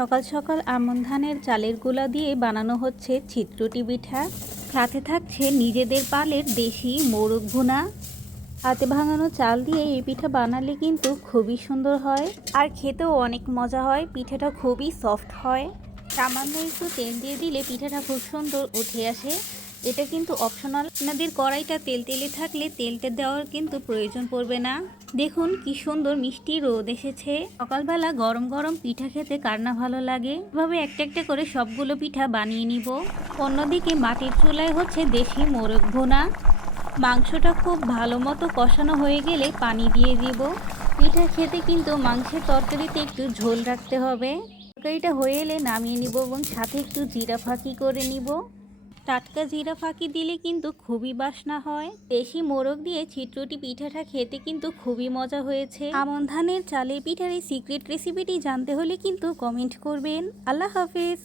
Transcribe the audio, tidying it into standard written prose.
সকাল সকাল আমন ধানের চালের গুঁড়া দিয়ে বানানো হচ্ছে চিত্রুটি পিঠা। সাথে থাকছে নিজেদের পালের দেশি মোরগ ভুনা। হাতে ভাঙানো চাল দিয়ে এই পিঠা বানালে কিন্তু খুবই সুন্দর হয়, আর খেতেও অনেক মজা হয়। পিঠাটা খুবই সফট হয়। সামান্য একটু তেল দিয়ে দিলে পিঠাটা খুব সুন্দর উঠে আসে। এটা কিন্তু অপশনাল, আপনাদের কড়াইটা তেল তেলে থাকলে তেলটা দেওয়ার কিন্তু প্রয়োজন পড়বে না। দেখুন কি সুন্দর মিষ্টি রোদ এসেছে। সকালবেলা গরম গরম পিঠা খেতে কার না ভালো লাগে। এভাবে একটা একটা করে সবগুলো পিঠা বানিয়ে নিব। অন্যদিকে মাটির চুলায় হচ্ছে দেশি মোরগ ভুনা। মাংসটা খুব ভালো মতো কষানো হয়ে গেলে পানি দিয়ে দিব। পিঠা খেতে কিন্তু মাংসের তরকারিতে একটু ঝোল রাখতে হবে। তরকারিটা হয়ে এলে নামিয়ে নিব এবং সাথে একটু জিরা ফাঁকি করে নিব। টাটকা জিরা ফাঁকি দিলে কিন্তু খুবই বাসনা হয়। দেশি মোরগ দিয়ে চিত্রটি পিঠাটা খেতে কিন্তু খুবই মজা হয়েছে। আমন ধানের চালের পিঠার এই সিক্রেট রেসিপিটি জানতে হলে কিন্তু কমেন্ট করবেন। আল্লাহ হাফেজ।